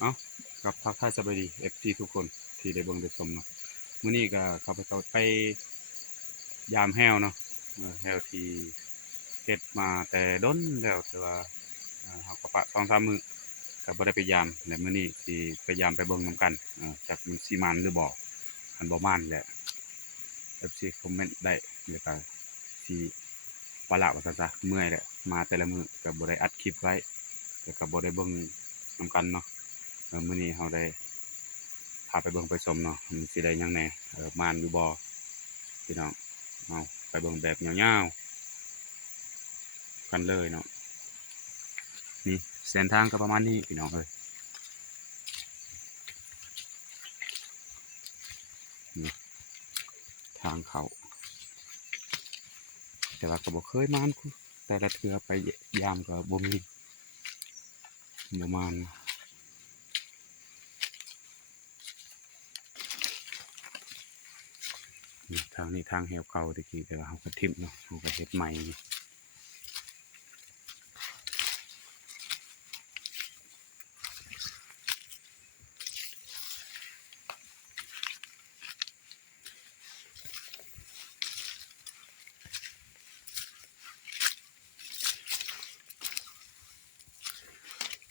เอ้ากับทักทายสบายดี FT ทุกคนที่ได้เบิ่งได้ชมเนาะมื้อนี้ก็ข้าพเจ้าไปยามแห้วเนาะแห้วที่เฮ็ดมาแต่ดนแล้วแต่ว่าเฮาก็ปะ 2-3 มื้อก็บ่ได้ไปยามและมื้อนี้สิไปยามไปเบิ่งนํกันจักมันสิมานหรือบ่คันบ่มานแหละ FC คอมเมนต์ได้แล้วก็สิปะละว่าซั่นซะเมื่อยแหละมาแต่ละมื้อก็บ่ได้อัดคลิปไว้แล้วก็บ่ได้เบิ่งนํกันเนาะมื้อนี้เฮาได้พาไปเบิ่งไปชมเนาะมันสิได้หยังแหน่มานอยู่บ่พี่น้องเอาไปเบิ่งแบบยาวๆกันเลยเนาะนี่เส้นทางก็ประมาณนี้พี่น้องเอ้ยนี่ทางเข้าแต่ว่าก็บ่เคยมานแต่ละเทื่อไปยามก็บ่มีบ่มานนี่ทางนี้ทางแหวเก่าตะกี้แต่ว่าเฮาก็ทิ่มเนาะเฮาก็เฮ็ดใหม่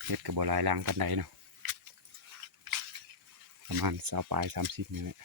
เฮ็ดก็บ่หลายหลังปานใดเนาะประมาณ20ปลาย30นี่แหละ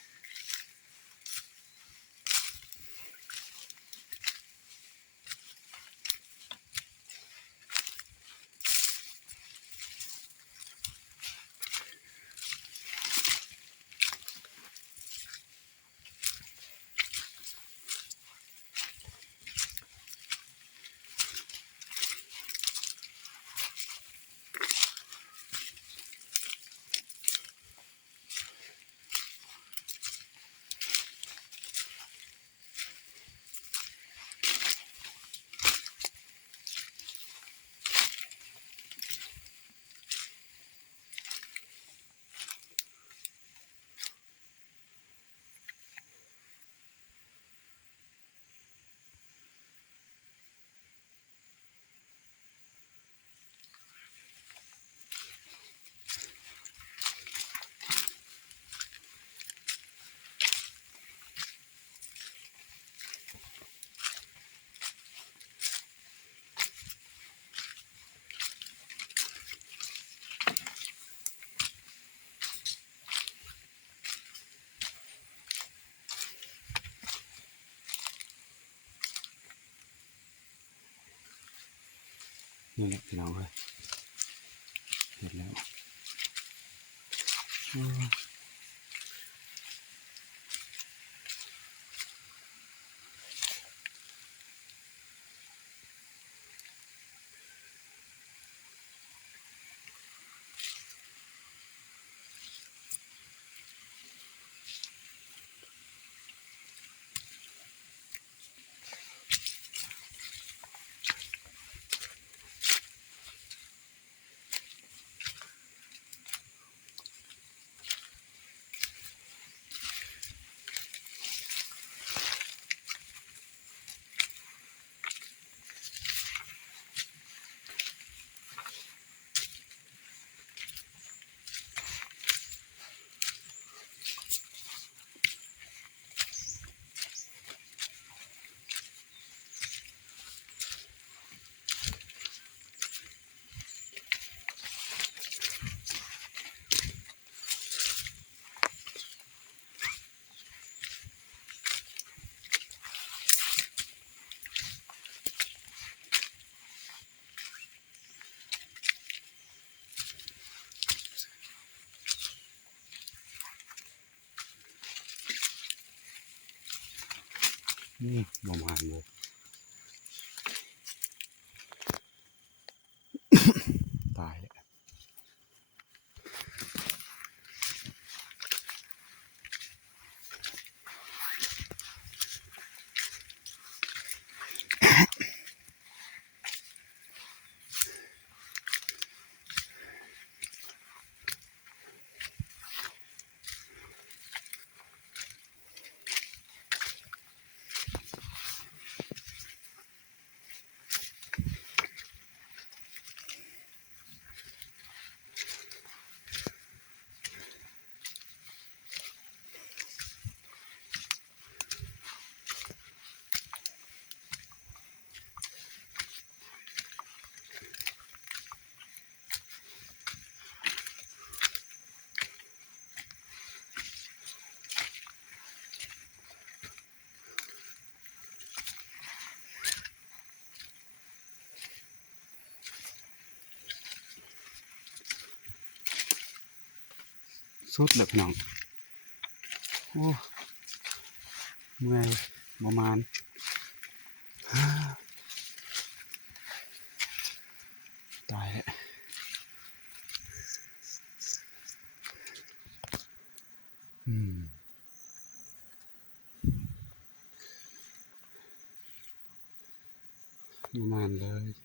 นี่แหละพี่น้องเอ้ยเฮ็ดแล้วบ่มานเลยตายแล้ว สุดเลยพี่น้องโอ้เมื่อยประมาณตายแล้วประมาณเลย